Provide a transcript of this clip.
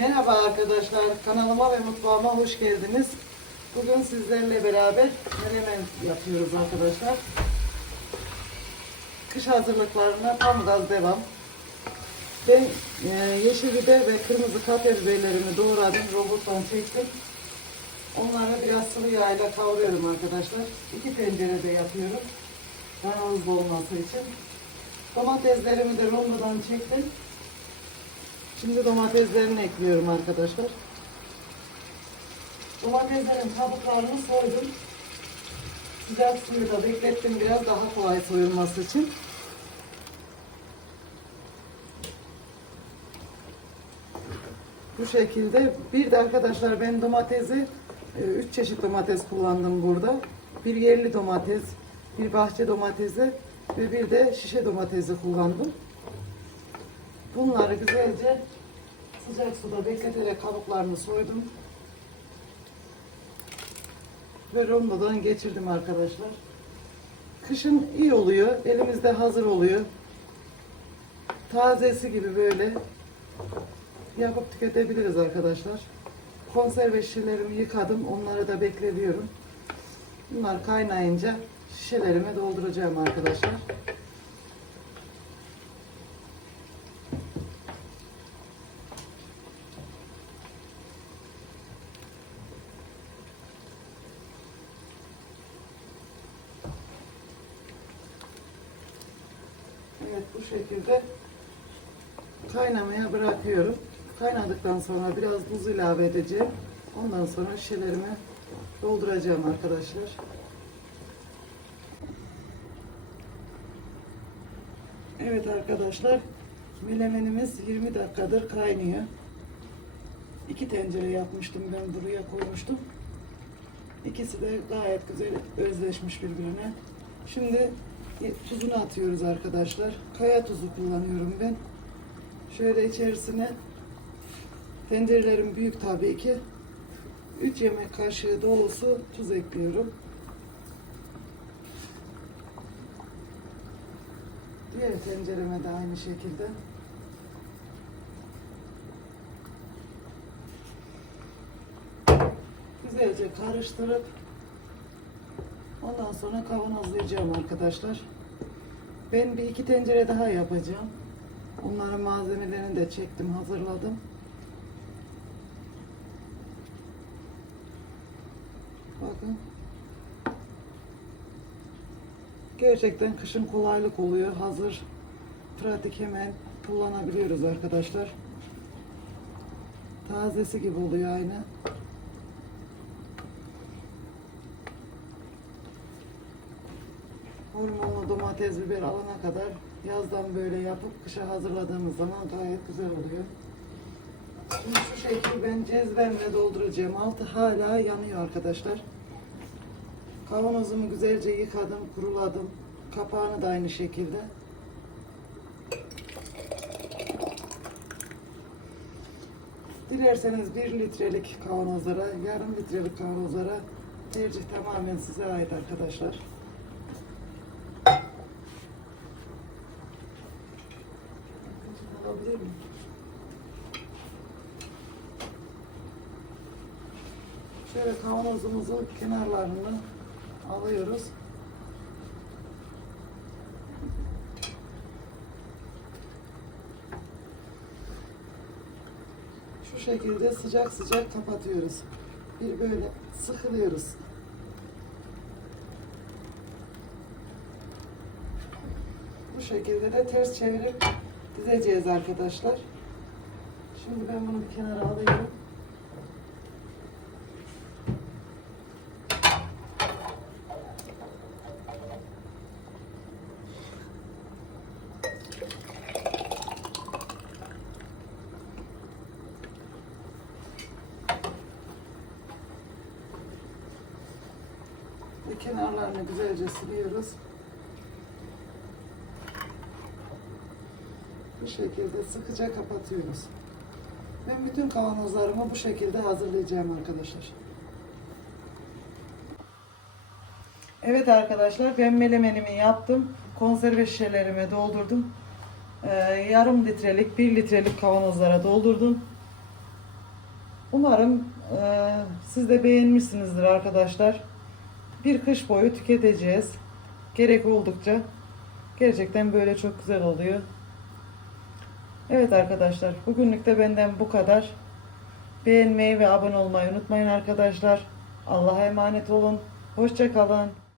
Merhaba arkadaşlar, kanalıma ve mutfağıma hoş geldiniz. Bugün sizlerle beraber menemen yapıyoruz arkadaşlar. Kış hazırlıklarına tam gaz devam. Ben e, yeşil biber ve kırmızı biberlerimi doğradım, robottan çektim. Onları biraz sıvı yağıyla kavuruyorum arkadaşlar. İki tencerede yapıyorum. Daha hızlı olması için. Domateslerimi de rondodan çektim. Şimdi domateslerini ekliyorum arkadaşlar. Domateslerin kabuklarını soydum. Sıcak suyu beklettim biraz daha kolay soyulması için. Bu şekilde. Bir de arkadaşlar ben domatesi 3 çeşit domates kullandım burada. Bir yerli domates, bir bahçe domatesi ve bir de şişe domatesi kullandım. Bunları güzelce sıcak suda bekleterek kabuklarını soydum. Ve rondodan geçirdim arkadaşlar. Kışın iyi oluyor. Elimizde hazır oluyor. Tazesi gibi böyle yapıp tüketebiliriz arkadaşlar. Konserve şişelerimi yıkadım. Onları da bekletiyorum. Bunlar kaynayınca şişelerime dolduracağım arkadaşlar. Evet bu şekilde kaynamaya bırakıyorum. Kaynadıktan sonra biraz buz ilave edeceğim. Ondan sonra şişelerimi dolduracağım arkadaşlar. Evet arkadaşlar melemenimiz 20 dakikadır kaynıyor. İki tencere yapmıştım ben buraya koymuştum. İkisi de gayet güzel özleşmiş birbirine. Şimdi tuzunu atıyoruz arkadaşlar. Kaya tuzu kullanıyorum ben. Şöyle içerisine tencerelerim büyük tabii ki. 3 yemek kaşığı dolusu tuz ekliyorum. Diğer tencereme de aynı şekilde. Güzelce karıştırıp ondan sonra kavanozlayacağım arkadaşlar. Ben bir iki tencere daha yapacağım. Onların malzemelerini de çektim, hazırladım. Bakın. Gerçekten kışın kolaylık oluyor. Hazır, pratik hemen kullanabiliyoruz arkadaşlar. Tazesi gibi oluyor aynı. Hormonlu domates, biber alana kadar yazdan böyle yapıp kışa hazırladığımız zaman gayet güzel oluyor. Şimdi şu şekilde ben cezvemle dolduracağım. Altı hala yanıyor arkadaşlar. Kavanozumu güzelce yıkadım, kuruladım. Kapağını da aynı şekilde. Dilerseniz bir litrelik kavanozlara, yarım litrelik kavanozlara tercih tamamen size ait arkadaşlar. Alabilir miyim? Şöyle kavanozumuzun kenarlarını alıyoruz. Şu şekilde sıcak sıcak kapatıyoruz. Bir böyle sıkılıyoruz. Bu şekilde de ters çevirip dizeceğiz arkadaşlar. Şimdi ben bunu bir kenara alıyorum. Ve kenarlarını güzelce siliyoruz. Bu şekilde sıkıca kapatıyoruz. Ben bütün kavanozlarımı bu şekilde hazırlayacağım arkadaşlar. Evet arkadaşlar ben melemenimi yaptım. Konserve şişelerime doldurdum. Ee, yarım litrelik, bir litrelik kavanozlara doldurdum. Umarım e, siz de beğenmişsinizdir arkadaşlar. Bir kış boyu tüketeceğiz. Gerek oldukça. Gerçekten böyle çok güzel oluyor. Evet arkadaşlar, bugünlük de benden bu kadar. Beğenmeyi ve abone olmayı unutmayın arkadaşlar. Allah'a emanet olun. Hoşça kalın.